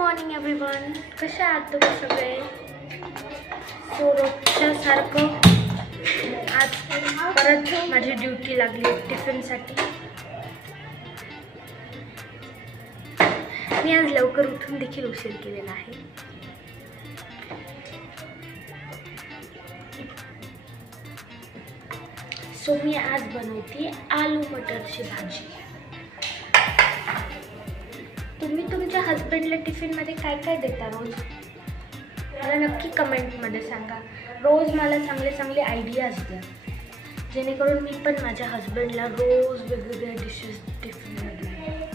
Morning everyone, कशा आहात तुम्ही सगळे? सो रोजच्यासारखं आज परत माझी ड्युटी लागली टिफिनसाठी. मी आज लवकर उठून देखील उशीर केलेला आहे. सो मी आज बनवते आलू मटरची भाजी. तुम्ही तुमच्या हस्बंडला टिफिनमध्ये काय काय देता रोज? मला नक्की कमेंटमध्ये सांगा. रोज मला चांगले चांगले आयडियाज द्या, जेणेकरून मी पण माझ्या हस्बंडला रोज वेगवेगळ्या डिशेस टिफिनमध्ये देईन.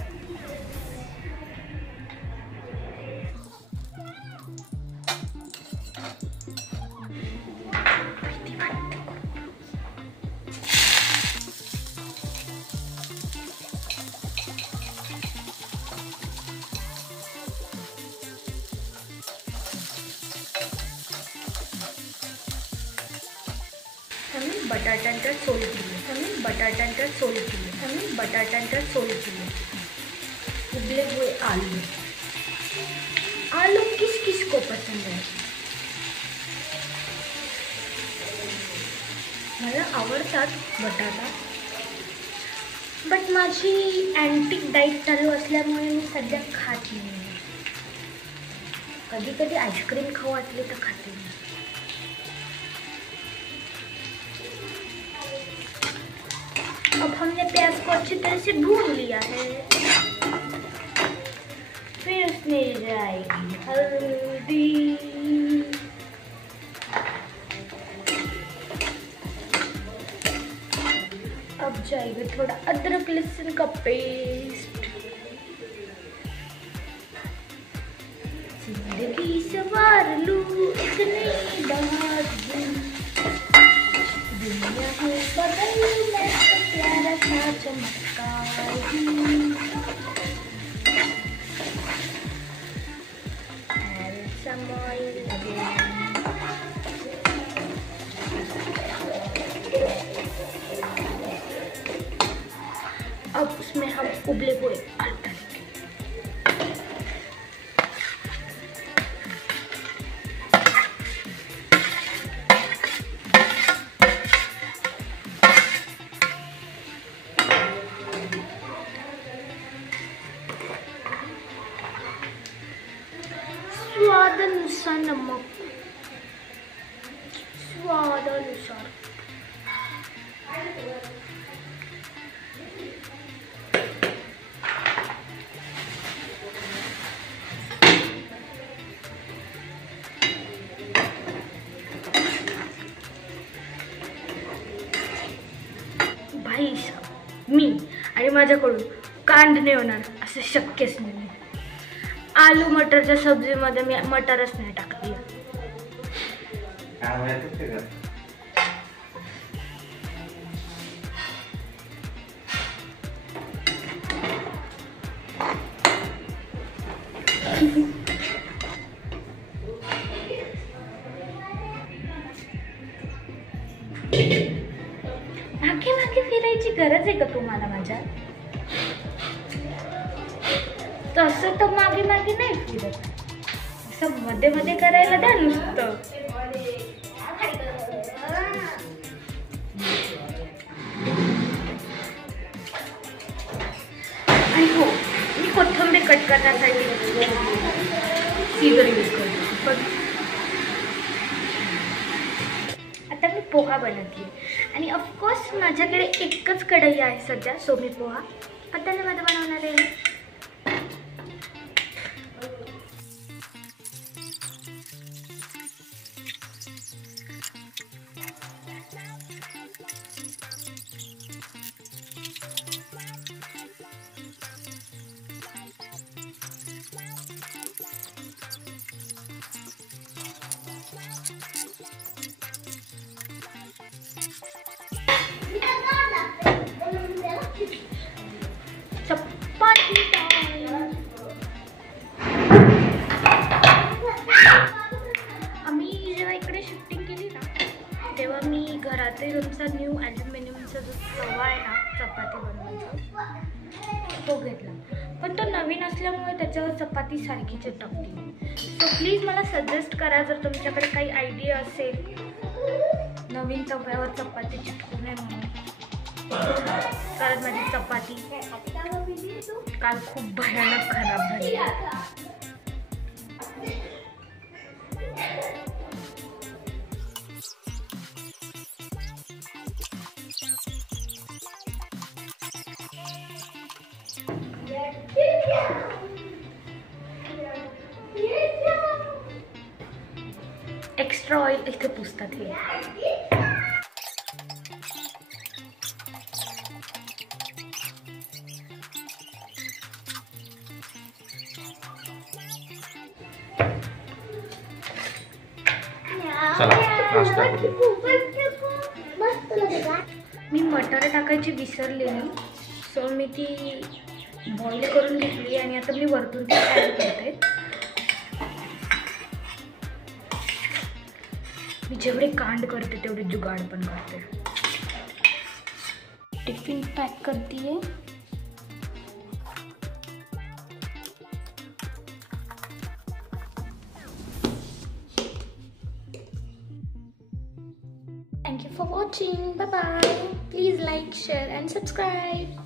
बटाट्यांचा सोल केले. उबले हुए आलू. आलू किस किस को पसंद है? मला आवडतात बटाटा, बट माझी अँटिक डाईट चालू असल्यामुळे मी सध्या खात नाही. कधी कधी आईस्क्रीम खाऊ वाटले तर खाते. अब हमने प्याज को अच्छी तरह से भून लिया है. फिर उसमें जाएगी हल्दी, अब जाएगा थोड़ा अदरक लहसुन का पेस्ट. जिंदगी सवार लूं एक नई बात दूं, दुनिया है बदलने का प्यारा सा चमत्कार हूँ. Add some oil again. अब उसमें हम उबले हुए आलू डालेंगे. स्वादानुसार नमक, स्वादानुसार. भाई मी आणि माझ्याकडून कांड नाही होणार असं शक्यच नाही. आलू मटरच्या सब्जीमध्ये मी मटरच नाही टाकली. मागे मागे फिरायची गरज आहे का तुम्हाला माझ्या? तसं तर मागे मागे नाही फिरत, असं मध्ये मध्ये करायला द्या नुसतं. आणि हो, मी कोथिंबीर कट करण्यासाठी सीझर यूज करते. पण आता मी पोहा बनवते आणि ऑफकोर्स माझ्याकडे एकच कढई आहे सध्या. सो मी पोहा पत्त्यामध्ये बनवणार आहे. चपाती चपाती सारखी चटकते. सो प्लीज मला सजेस्ट करा जर तुमच्याकडे काही आयडिया असेल नवीन तव्यावर चपाती चिटकू नये म्हणून. कारण माझी चपाती काल खूप भयानक खराब झाली. एक्स्ट्रा ऑइल इथे पुसतात हे. मी मटर टाकायची विसरलेली, सो मी ती बॉईल करून घेतली आणि आता मी वरतून ती ॲड करते. मी जेवढे कांड करते तेवढे जुगाड पण करते. टिफिन पॅक करते. Thank you for watching. Bye bye. Please like, share and subscribe.